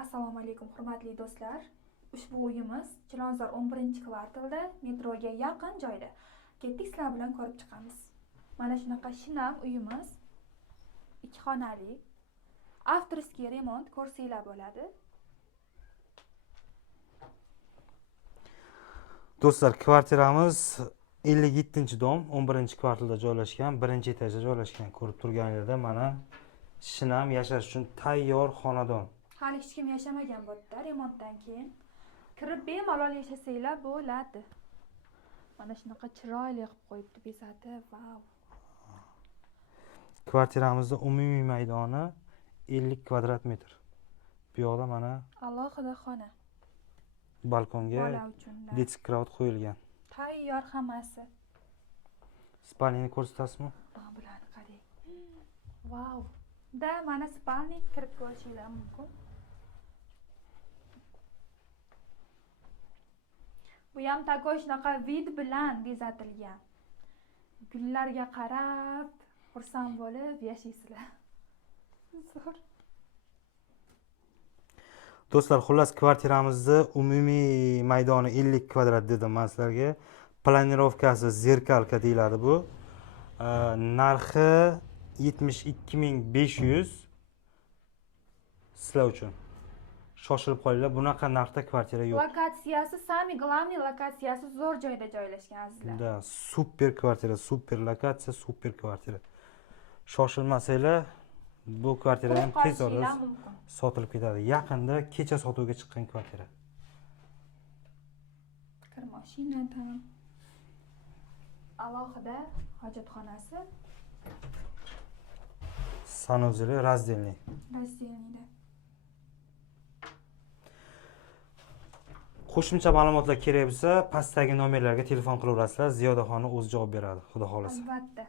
Assalomu alaykum hurmatli do'stlar. Ushbu uyimiz Chilonzor 11-kvartalda metroga yaqin joyda. Ketdik, sizlar bilan ko'rib chiqamiz. Mana shunaqa shinam uyimiz. 2 xonali. Avtoriskiy remont ko'rsanglar bo'ladi. Do'stlar, kvartiramiz 57-dom, 11-kvartalda joylashgan, 1-etajda joylashgan. Ko'rib turganingizda mana shinam yashash uchun tayyor xonadon. Hali hech kim yashamagan bu yerda remontdan keyin. Kirib bemalol yashasanglar bo'ladi. Mana shunaqa chiroyli qilib qo'yibdi, bezatib. Vau. Kvartiramizda umumiy maydoni 50 kvadrat metr. Bu yoqda mana Alohida xona. balkonga Bola uchun. detskiy krovat qo'yilgan. Tayyor hammasi. Spalnini ko'rsatasizmi? Bularni qarang. Vau. Da mana spalnik kirib ko'rishingiz mumkin. Bu ham takoy shunaqa vid bilan bezatilgan. Gullarga qarab, xursand bo'lib yashaysizlar. Zo'r. Do'stlar, xullas kvartiramizni umumiy maydoni 50 kvadrat dedim men sizlarga. Planirovkasi zerkalka deyiladi bu. Narxi 72.500 sizlar uchun. Shoshilib qolinglar, bunaqa narxda kvartira yo'q. Lokatsiyasi, sami главный lokatsiyasi zo'r joyda joylashgan azizlar. Da, super kvartira, super lokatsiya, super kvartira. Shoshilmasanglar, bu kvartira ham tez orada sotilib ketadi. Yaqinda kecha sotuvga chiqqan kvartira. Kir mashinadan. Alohida hojatxonasi. Sanuzeli razdelniy. Razdelniyda. Qo'shimcha ma'lumotlar kerak bo'lsa, pastdagi nomerlarga telefon qilaverasizlar. Ziyodaxonni o'zi javob beradi, xudo xolasa. Albatta.